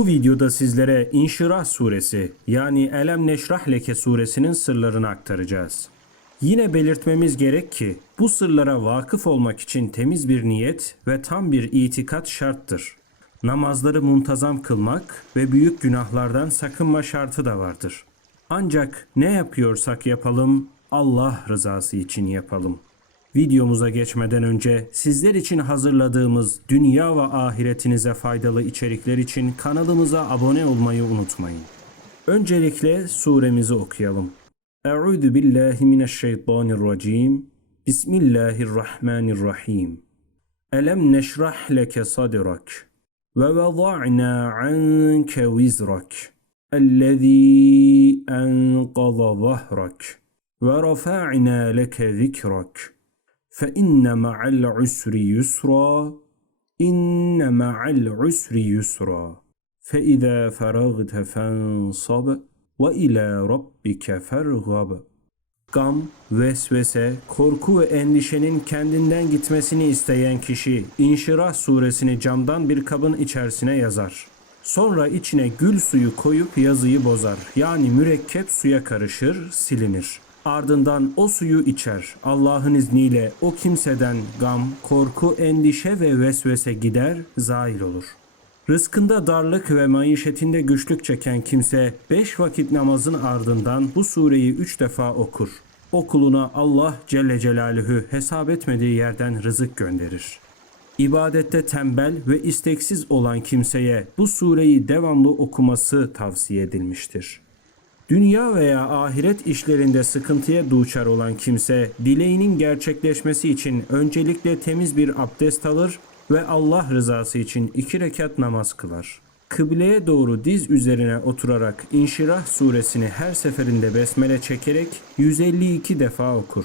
Bu videoda sizlere İnşirah suresi yani Elem Neşrah Leke suresinin sırlarını aktaracağız. Yine belirtmemiz gerek ki bu sırlara vakıf olmak için temiz bir niyet ve tam bir itikat şarttır. Namazları muntazam kılmak ve büyük günahlardan sakınma şartı da vardır. Ancak ne yapıyorsak yapalım Allah rızası için yapalım. Videomuza geçmeden önce sizler için hazırladığımız dünya ve ahiretinize faydalı içerikler için kanalımıza abone olmayı unutmayın. Öncelikle suremizi okuyalım. Euzu billahi mineşşeytanirracim. Bismillahirrahmanirrahim. Elem neşrah leke sadrak ve vada'na anke vizrak. الذي أنقض ظهرك ورفعنا لك ذكرك Fe inne ma'al usri yusra. İnne ma'al usri yusra. Fe izâ feragte fensab ve. Gam, vesvese, korku ve endişenin kendinden gitmesini isteyen kişi İnşirah suresini camdan bir kabın içerisine yazar. Sonra içine gül suyu koyup yazıyı bozar. Yani mürekkep suya karışır, silinir.'' Ardından o suyu içer. Allah'ın izniyle o kimseden gam, korku, endişe ve vesvese gider, zail olur. Rızkında darlık ve maişetinde güçlük çeken kimse beş vakit namazın ardından bu sureyi üç defa okur. O kuluna Allah Celle Celaluhu hesap etmediği yerden rızık gönderir. İbadette tembel ve isteksiz olan kimseye bu sureyi devamlı okuması tavsiye edilmiştir. Dünya veya ahiret işlerinde sıkıntıya duçar olan kimse dileğinin gerçekleşmesi için öncelikle temiz bir abdest alır ve Allah rızası için iki rekat namaz kılar. Kıbleye doğru diz üzerine oturarak İnşirah suresini her seferinde besmele çekerek 152 defa okur.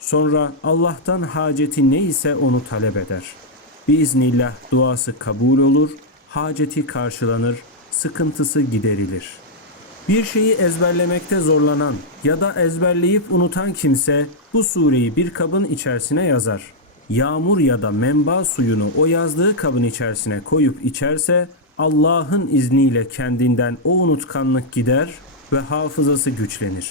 Sonra Allah'tan haceti neyse onu talep eder. Biiznillah duası kabul olur, haceti karşılanır, sıkıntısı giderilir. Bir şeyi ezberlemekte zorlanan ya da ezberleyip unutan kimse bu sureyi bir kabın içerisine yazar. Yağmur ya da menba suyunu o yazdığı kabın içerisine koyup içerse Allah'ın izniyle kendinden o unutkanlık gider ve hafızası güçlenir.